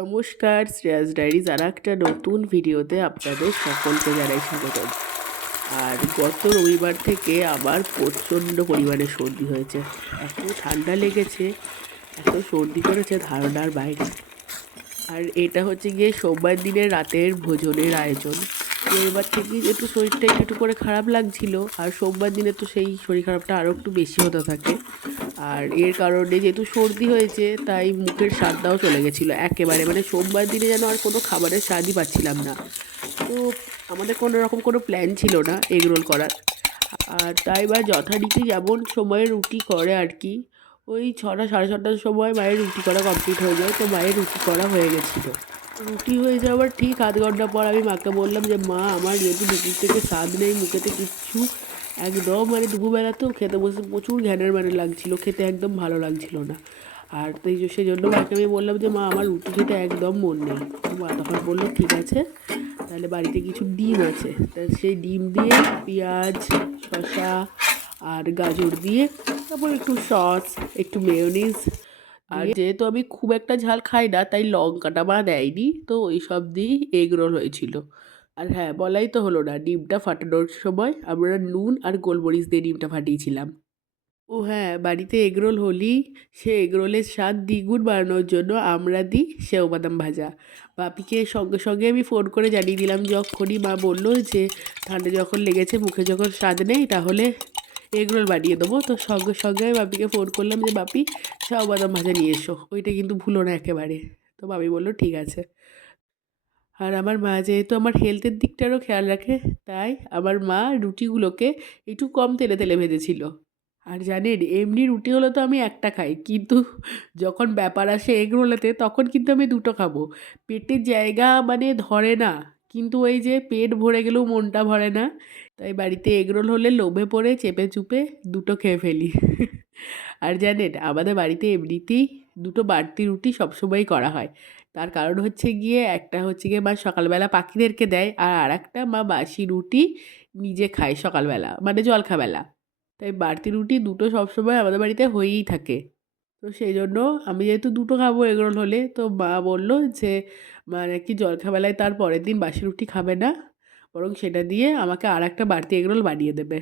নমস্কার, শ্রেয়াস ডায়েরিজ আর একটা নতুন ভিডিওতে আপনাদের সকলকে জানাই স্বাগতম। আর গত রবিবার থেকে আবার প্রচণ্ড পরিমাণে সর্দি হয়েছে। এত ঠান্ডা লেগেছে, এত সর্দি করেছে ধারণার বাইরে। আর এটা হচ্ছে গিয়ে সোমবার দিনের রাতের ভোজনের আয়োজন। রবিবার থেকে একটু শরীরটা একটু করে খারাপ লাগছিল, আর সোমবার দিনে তো সেই শরীর খারাপটা আরও একটু বেশি হতে থাকে। আর এর কারণে যেহেতু সর্দি হয়েছে তাই মুখের স্বাদটাও চলে গেছিলো একেবারে, মানে সোমবার দিনে যেন আর কোনো খাবারের স্বাদই পাচ্ছিলাম না। তো আমাদের কোনো রকম কোনো প্ল্যান ছিল না এগরোল করার। আর তাই বা যথারীতি যেমন সময়ে রুটি করে আর কি, ওই 6টা সাড়ে 6টার সময় মায়ের রুটি করা কমপ্লিট হয়ে যায়। তো মায়ের রুটি করা হয়ে গেছিলো। রুটি হয়ে যাওয়ার ঠিক আধ ঘন্টা পর আমি মাকে বললাম যে মা, আমার যেহেতু রুটির থেকে স্বাদ নেই মুখেতে কিচ্ছু, একদম মানে দুপুরবেলাতেও খেতে বসে প্রচুর ঘ্যানের মানে লাগছিল, খেতে একদম ভালো লাগছিল না। আর তাই সেই জন্য মাকে আমি বললাম যে মা, আমার রুটি খেতে একদম মন নেই। মা তখন বললো ঠিক আছে, তাহলে বাড়িতে কিছু ডিম আছে, তা সেই ডিম দিয়ে পেঁয়াজ, শসা আর গাজর দিয়ে, তারপর একটু সস, একটু মেয়োনিজ, আর যেহেতু আমি খুব একটা ঝাল খাই না তাই লঙ্কাটা মা দেয়নি, তো ওই সব দিয়েই এগ রোল হয়েছিল। আর হ্যাঁ, বলাই তো হলো না, ডিমটা ফাটানোর সময় আমরা নুন আর গোলমরিচ দিয়ে ডিমটা ফাটিয়েছিলাম। ও হ্যাঁ, বাড়িতে এগরোল হলেই সে এগরোলের স্বাদ দ্বিগুণ বাড়ানোর জন্য আমরা দিই সেও বাদাম ভাজা। বাপিকে সঙ্গে সঙ্গে আমি ফোন করে জানিয়ে দিলাম, যখনই মা বললো যে ঠান্ডা যখন লেগেছে মুখে যখন স্বাদ নেই তাহলে এগরোল বানিয়ে দেবো, তো সঙ্গে সঙ্গে আমি বাপিকে ফোন করলাম যে বাপি, সেও বাদাম ভাজা নিয়ে এসো, ওইটা কিন্তু ভুলো না একেবারে। তো বাপি বললো ঠিক আছে। আর আমার মা যেহেতু আমার হেলথের দিকটারও খেয়াল রাখে, তাই আমার মা রুটিগুলোকে একটু কম তেলে তেলে ভেজেছিল। আর জানেন, এমনি রুটি হলে তো আমি একটা খাই, কিন্তু যখন ব্যাপার আসে এগ রোলেতে তখন কিন্তু আমি দুটো খাবো। পেটের জায়গা মানে ধরে না, কিন্তু ওই যে পেট ভরে গেলেও মনটা ভরে না। তাই বাড়িতে এগ রোল হলে লোভে পড়ে চেপে চুপে দুটো খেয়ে ফেলি। আর জানেন, আমাদের বাড়িতে এমনিতেই দুটো বাড়তি রুটি সবসময়ই করা হয়। তার কারণ হচ্ছে গিয়ে, একটা হচ্ছে গিয়ে মা সকালবেলা পাখিদেরকে দেয়, আর আরেকটা মা বাসি রুটি নিজে খায় সকালবেলা, মানে জলখাবেলা। তাই বাড়তি রুটি দুটো সবসময় আমাদের বাড়িতে হয়েই থাকে। তো সেই জন্য আমি যেহেতু দুটো খাবো এগরোল হলে, তো মা বললো যে মানে কি জলখাবেলায় তার পরের দিন বাসি রুটি খাবে না, বরং সেটা দিয়ে আমাকে আর একটা বাড়তি এগরোল বানিয়ে দেবে।